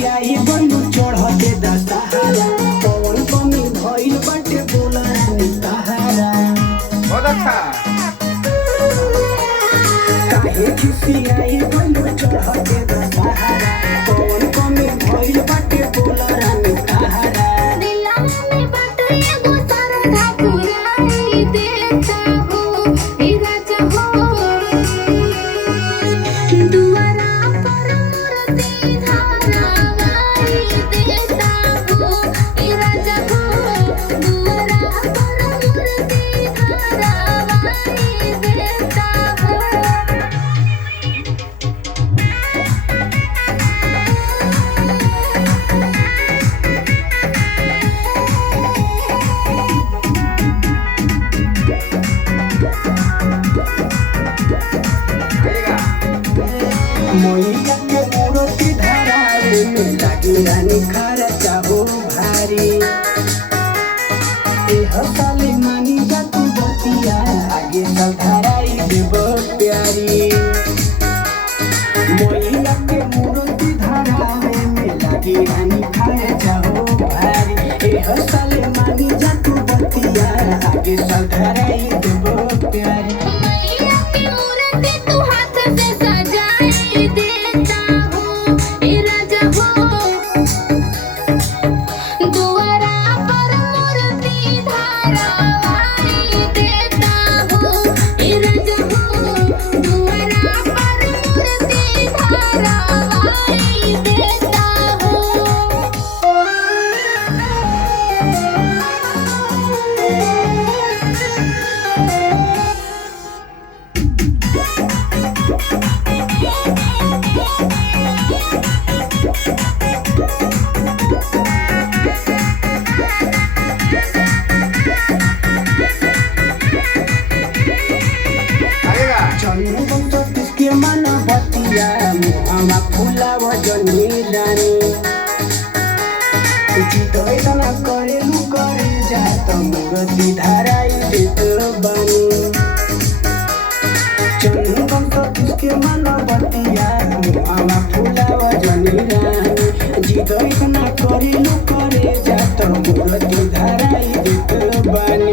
खिसियाई बनु चढ़ते दशहरा कौन कमी भइल बाटे बोला रानी तहारा। बहुत अच्छा। काहे खिसियाई बनु चढ़ते दशहरा कौन कमी भइल बाटे बोला रानी तहारा। मैया के मूर्ति धरावे में लागी रानी खर्चा हो भारी। साले मानी जा तू बतिया आगे चल धराई देव प्यारी। मैया के मूर्ति धरावे में लागी रानी खर्चा हो भारी। साले मानी जा तू बतिया आगे चल धराई देव प्यारी। के मन बतिया मुहावा फूला वजनी रानी। चितवैतना करेलु करे जा त मूर्ति धराई देत बानी। चंदन सतीश के मन बतिया मुहावा फूला वजनी रानी। चितवैतना करेलु करे जा त मूर्ति धराई देत बानी।